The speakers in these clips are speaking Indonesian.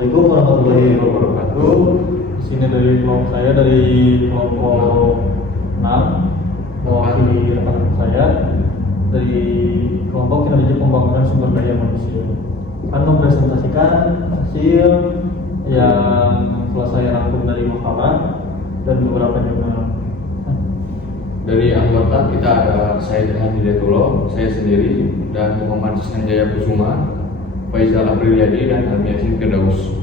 Assalamualaikum warahmatullahi wabarakatuh. Di sini dari kelompok saya dari kelompok 6 mewakili rekan saya dari kelompok kinerja pembangunan sumber daya manusia akan mempresentasikan hasil yang telah saya rangkum dari makalah dan beberapa jurnal. Dari anggota kita ada saya Ilham Hidayatullah, saya sendiri, dan Muhammad Sanjaya Kusuma, Faizal Apriliadi, dan Almiyasin Firdaus.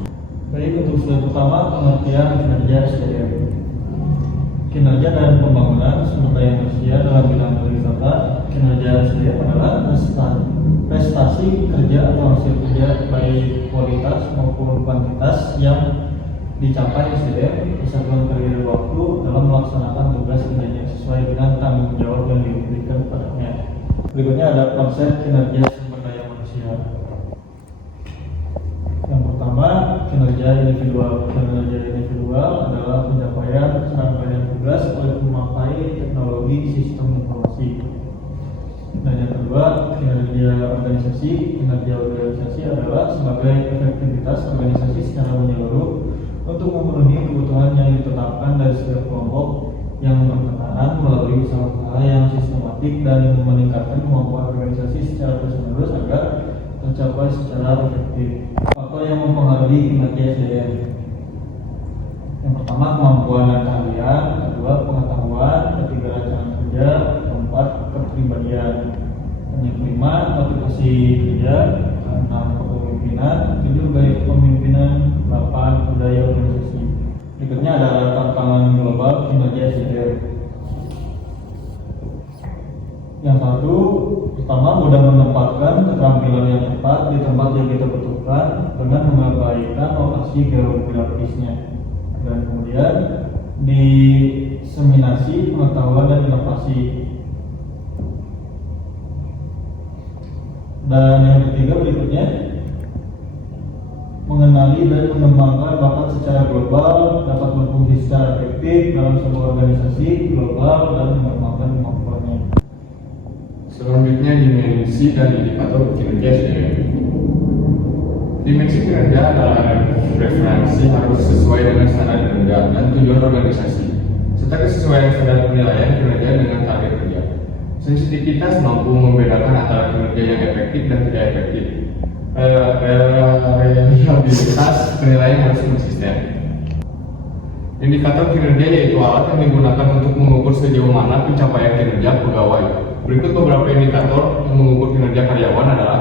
Baik, untuk slide pertama pengertian kinerja SDM. Kinerja dan pembangunan sumber daya manusia dalam bidang pariwisata. Kinerja SDM adalah prestasi kerja atau hasil kerja baik kualitas maupun kuantitas yang dicapai SDM di satuan periode waktu dalam melaksanakan tugas kerjanya sesuai dengan tanggung jawab yang diberikan kepadanya. Berikutnya ada konsep kinerja sumber daya manusia. Yang pertama, kinerja individual. Kinerja individual adalah pencapaian serangkaian tugas oleh memakai teknologi sistem informasi. Dan yang kedua, kinerja organisasi. Kinerja organisasi adalah sebagai efektivitas organisasi secara menyeluruh untuk memenuhi kebutuhan yang ditetapkan dari setiap kelompok yang berkenaan melalui usaha-usaha yang sistematik dan meningkatkan kemampuan organisasi secara terus-menerus agar tercapai secara efektif. Faktor yang mempengaruhi kinerja SDM. Yang pertama, kemampuan dan keahlian. Kedua, pengetahuan. Ketiga, rancangan kerja. Keempat, kepribadian. Yang kelima, motivasi kerja. Enam, kepemimpinan. Tujuh, gaya kepemimpinan. 8, budaya organisasi. Berikutnya ada tantangan global kinerja SDM. Yang satu, pertama, mudah menempatkan keterampilan yang tepat di tempat yang kita butuhkan dengan mengabaikan lokasi geografisnya. Dan kemudian diseminasi pengetahuan dan inovasi. Dan yang ketiga berikutnya, mengenali dan mengembangkan bakat secara global, dapat berfungsi secara efektif dalam sebuah organisasi global dan mengembangkan kemampuannya. Selanjutnya, dimensi dan indikator kinerja SDM. Dimensi kinerja adalah referensi harus sesuai dengan standar kinerja dan tujuan organisasi, serta kesesuaian standar penilaian kinerja dengan target kerja. Sensitivitas mampu membedakan antara kinerja yang efektif dan tidak efektif. Reliabilitas penilaian harus konsisten. Indikator kinerja yaitu alat yang digunakan untuk mengukur sejauh mana pencapaian kinerja pegawai. Berikut beberapa indikator yang mengukur kinerja karyawan adalah: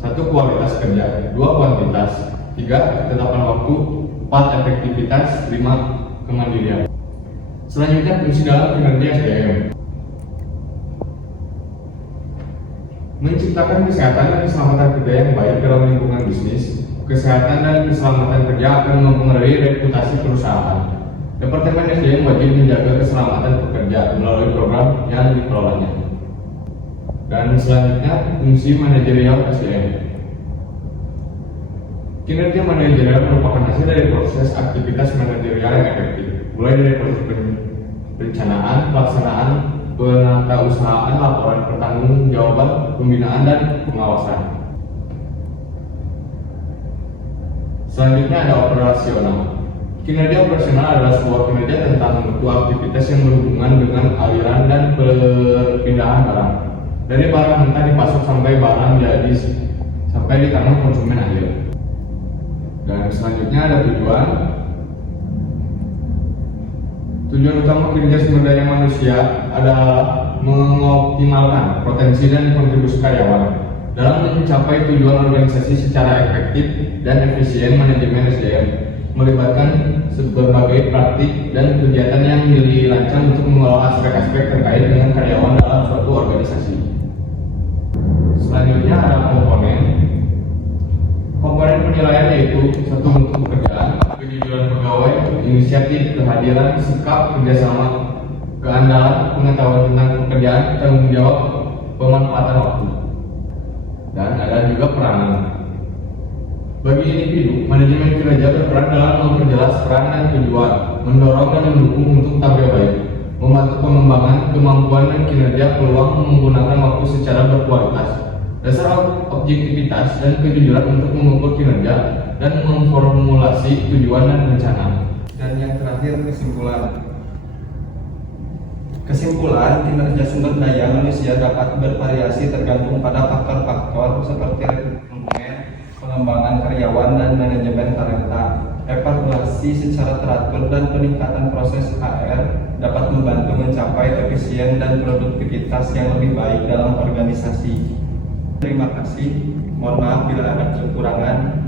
1. Kualitas kerja, 2. Kuantitas, 3. Ketetapan waktu, 4. Efektivitas, 5. Kemandirian. Selanjutnya, fungsi dalam kinerja SDM. Menciptakan kesehatan dan keselamatan kerja yang baik dalam lingkungan bisnis. Kesehatan dan keselamatan kerja akan mempengaruhi reputasi perusahaan. Departemen SDM wajib menjaga keselamatan pekerja melalui program yang dikelolanya. Dan selanjutnya, fungsi manajerial SDM. Kinerja manajerial merupakan hasil dari proses aktivitas manajerial yang efektif, mulai dari proses perencanaan, pelaksanaan, penatausahaan, laporan pertanggungjawaban, pembinaan, dan pengawasan. Selanjutnya ada operasional. Kinerja operasional adalah sebuah kinerja tentang mutu aktivitas yang berhubungan dengan aliran dan perpindahan barang dari barang mentah dipasok sampai barang jadi sampai di tangan konsumen akhir. Dan selanjutnya ada tujuan. Tujuan utama kinerja sumber daya manusia adalah mengoptimalkan potensi dan kontribusi karyawan dalam mencapai tujuan organisasi secara efektif dan efisien. Manajemen SDM melibatkan berbagai praktik dan kegiatan yang dirancang untuk mengelola aspek-aspek terkait dengan karyawan dalam suatu organisasi. Selanjutnya ada komponen. Komponen penilaian yaitu: 1. Mutu pekerjaan, kejujuran pegawai, inisiatif, kehadiran, sikap, kerjasama, keandalan, pengetahuan tentang pekerjaan, tanggung jawab, pemanfaatan waktu. Dan ada juga peranan. Bagi individu, manajemen kinerja berperan dalam memperjelas peran dan tujuan, mendorong dan mendukung untuk tampil baik, membantu pengembangan kemampuan dan kinerja, peluang menggunakan waktu secara berkualitas, Dasar objektivitas dan kejujuran untuk mengukur kinerja dan memformulasi tujuan dan rencana. Dan yang terakhir, kesimpulan. Kesimpulan, kinerja sumber daya manusia dapat bervariasi tergantung pada faktor-faktor seperti rekrutmen, pengembangan karyawan, dan manajemen talenta. Evaluasi secara teratur dan peningkatan proses HR dapat membantu mencapai efisien dan produktivitas yang lebih baik dalam organisasi. Terima kasih. Mohon maaf bila ada kekurangan.